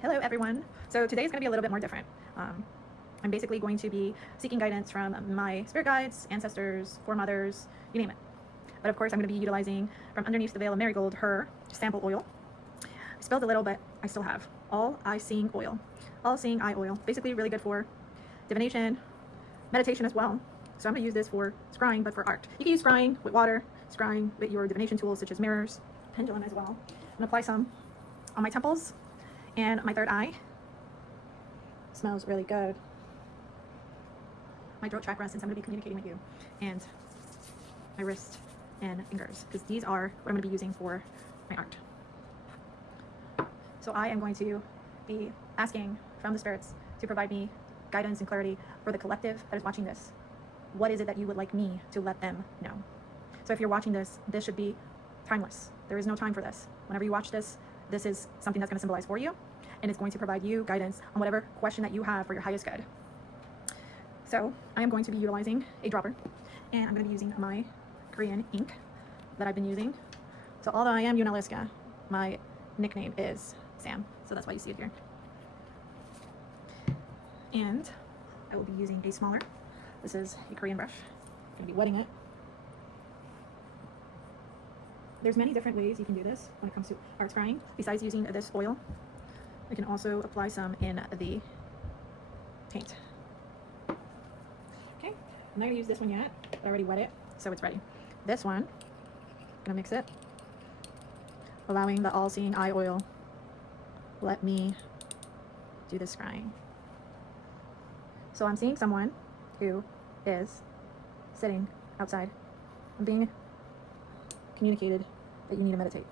Hello everyone. So today is going to be a little bit more different. I'm basically going to be seeking guidance from my spirit guides, ancestors, foremothers, you name it. But of course I'm going to be utilizing from underneath the veil of Marigold her sample oil. I spilled a little, but I still have all eye seeing oil. All seeing eye oil. Basically really good for divination, meditation as well. So I'm going to use this for scrying, but for art. You can use scrying with water, scrying with your divination tools such as mirrors, pendulum as well. I'm going to apply some on my temples and my third eye. Smells really good. My throat chakra, since I'm going to be communicating with you, and my wrist and fingers, because these are what I'm going to be using for my art. So I am going to be asking from the spirits to provide me guidance and clarity for the collective that is watching this. What is it that you would like me to let them know? So if you're watching this, this should be timeless. There is no time for this. Whenever you watch this, this is something that's going to symbolize for you, and it's going to provide you guidance on whatever question that you have for your highest good. So I am going to be utilizing a dropper, and I'm going to be using my Korean ink that I've been using. So although I am Yunaliska, my nickname is Sam, so that's why you see it here. And I will be using a smaller, this is a Korean brush. I'm going to be wetting it. There's many different ways you can do this when it comes to art scrying. Besides using this oil, you can also apply some in the paint. Okay, I'm not going to use this one yet. I already wet it, so it's ready. This one, I'm going to mix it, allowing the all-seeing eye oil. Let me do the scrying. So I'm seeing someone who is sitting outside. I'm being communicated that you need to meditate.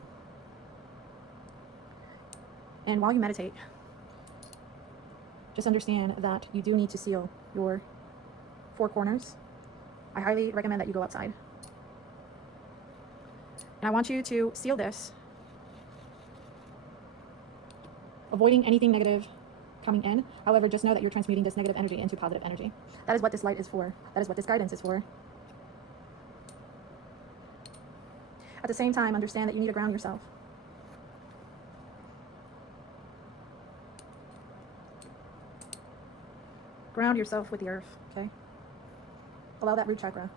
And while you meditate, just understand that you do need to seal your four corners. I highly recommend that you go outside. And I want you to seal this, avoiding anything negative coming in. However, just know that you're transmuting this negative energy into positive energy. That is what this light is for. That is what this guidance is for. At the same time, understand that you need to ground yourself. Ground yourself with the earth, okay? Allow that root chakra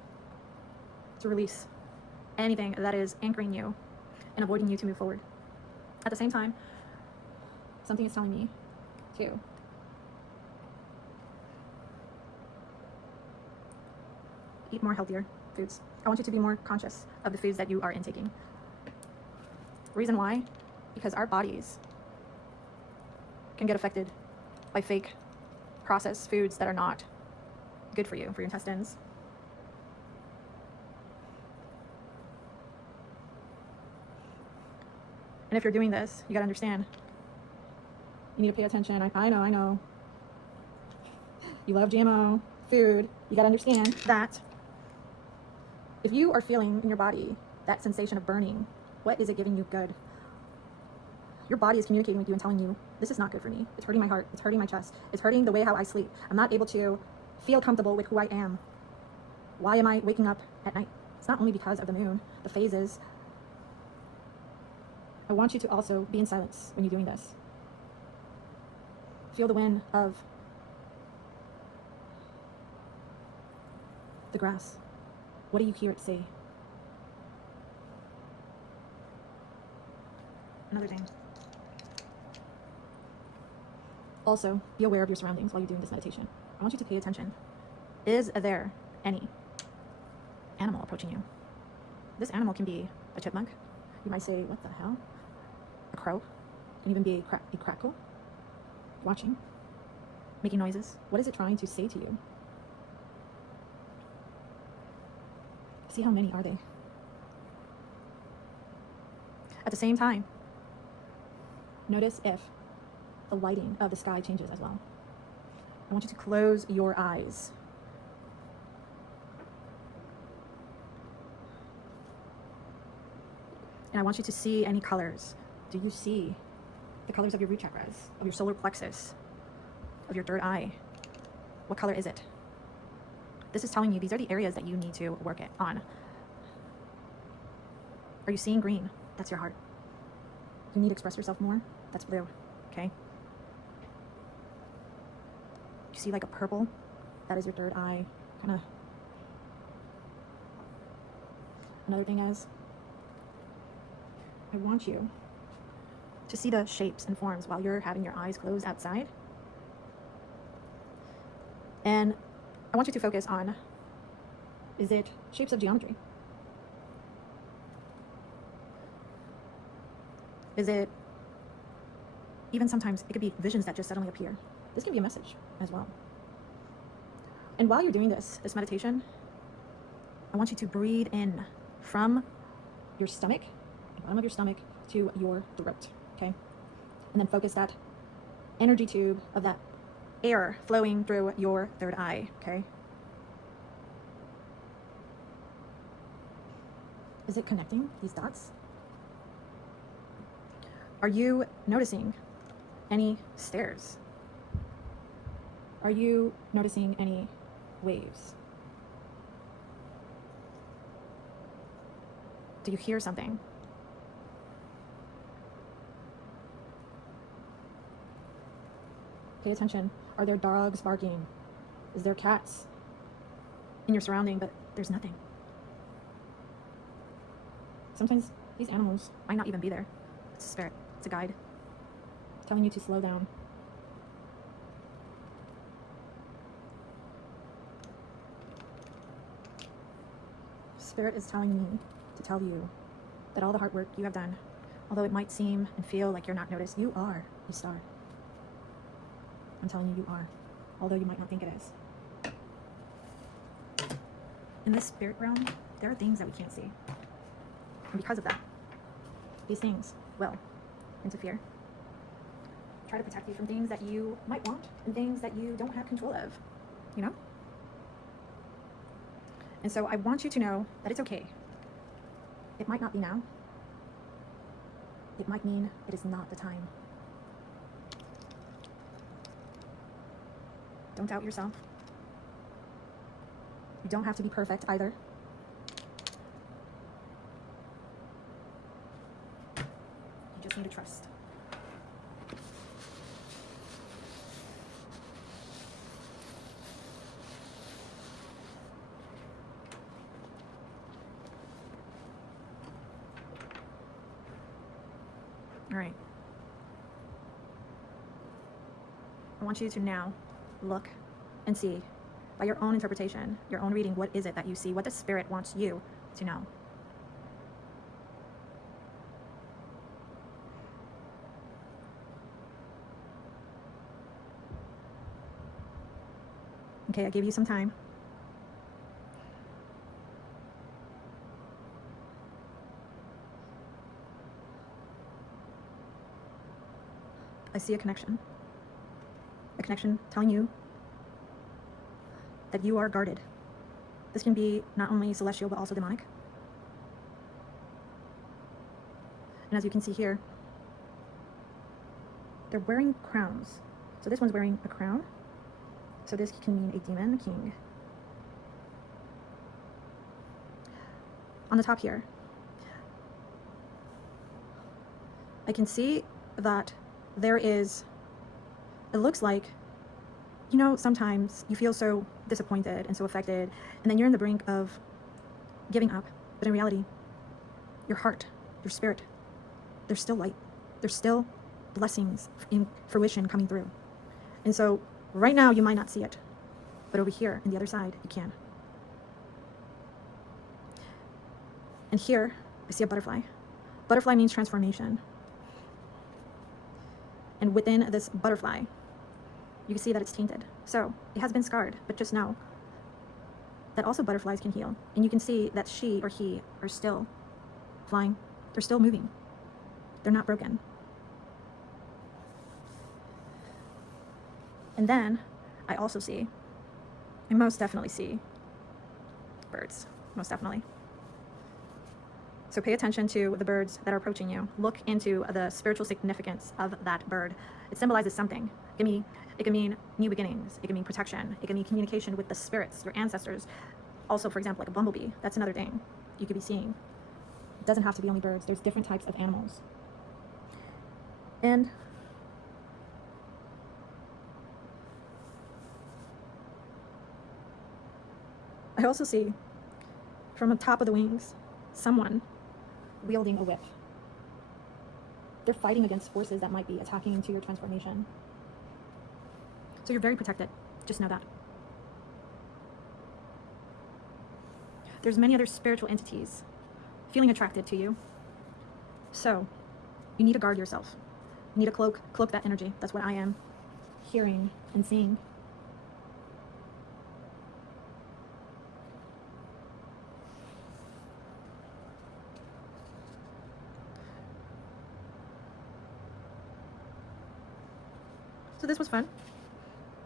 to release anything that is anchoring you and avoiding you to move forward. At the same time, something is telling me to eat more healthier foods. I want you to be more conscious of the foods that you are intaking. Reason why? Because our bodies can get affected by fake processed foods that are not good for you, for your intestines. And if you're doing this, you gotta understand. You need to pay attention. I know. You love GMO food. You gotta understand that if you are feeling in your body that sensation of burning, what is it giving you good? Your body is communicating with you and telling you, this is not good for me. It's hurting my heart. It's hurting my chest. It's hurting the way how I sleep. I'm not able to feel comfortable with who I am. Why am I waking up at night? It's not only because of the moon, the phases. I want you to also be in silence when you're doing this. Feel the wind of the grass. What do you hear it say? Another thing. Also, be aware of your surroundings while you're doing this meditation. I want you to pay attention. Is there any animal approaching you? This animal can be a chipmunk. You might say, what the hell? A crow. It can even be a crackle. Watching. Making noises. What is it trying to say to you? See how many are they? At the same time, notice if the lighting of the sky changes as well. I want you to close your eyes. And I want you to see any colors. Do you see the colors of your root chakras, of your solar plexus, of your third eye? What color is it? This is telling you these are the areas that you need to work it on. Are you seeing green? That's your heart. You need to express yourself more. That's blue. Okay? You see like a purple? That is your third eye. Kind of. Another thing is, I want you to see the shapes and forms while you're having your eyes closed outside. And I want you to focus on, is it shapes of geometry? Is it, even sometimes it could be visions that just suddenly appear. This can be a message as well. And while you're doing this meditation, I want you to breathe in from your stomach, the bottom of your stomach, to your throat, okay? And then focus that energy tube of that air flowing through your third eye, okay? Is it connecting these dots? Are you noticing any stairs? Are you noticing any waves? Do you hear something? Pay attention. Are there dogs barking? Is there cats in your surrounding, but there's nothing? Sometimes these animals might not even be there. It's a spirit. It's a guide telling you to slow down. Spirit is telling me to tell you that all the hard work you have done, although it might seem and feel like you're not noticed, you are a star. I'm telling you, you are, although you might not think it is. In this spirit realm, there are things that we can't see. And because of that, these things will interfere. Try to protect you from things that you might want and things that you don't have control of, you know? And so I want you to know that it's okay. It might not be now. It might mean it is not the time. Don't doubt yourself. You don't have to be perfect either. You just need to trust. All right. I want you to now look and see, by your own interpretation, your own reading, what is it that you see? What the Spirit wants you to know. Okay, I gave you some time. I see a connection telling you that you are guarded. This can be not only celestial, but also demonic. And as you can see here, they're wearing crowns. So this one's wearing a crown. So this can mean a demon, a king. On the top here, I can see that there is, it looks like, you know, sometimes you feel so disappointed and so affected, and then you're in the brink of giving up. But in reality, your heart, your spirit, there's still light. There's still blessings in fruition coming through. And so right now you might not see it, but over here on the other side, you can. And here, I see a butterfly. Butterfly means transformation. And within this butterfly, you can see that it's tainted. So it has been scarred, but just know that also butterflies can heal. And you can see that she or he are still flying. They're still moving. They're not broken. And then I also see, I most definitely see birds, most definitely. So pay attention to the birds that are approaching you. Look into the spiritual significance of that bird. It symbolizes something. It can mean new beginnings. It can mean protection. It can mean communication with the spirits, your ancestors. Also, for example, like a bumblebee. That's another thing you could be seeing. It doesn't have to be only birds. There's different types of animals. And I also see from the top of the wings someone wielding a whip. They're fighting against forces that might be attacking into your transformation. So you're very protected. Just know that. There's many other spiritual entities feeling attracted to you. So you need to guard yourself. You need to cloak that energy. That's what I am hearing and seeing. So this was fun.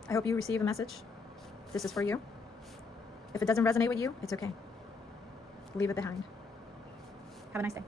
I hope you receive a message. This is for you. If it doesn't resonate with you, it's okay. Leave it behind. Have a nice day.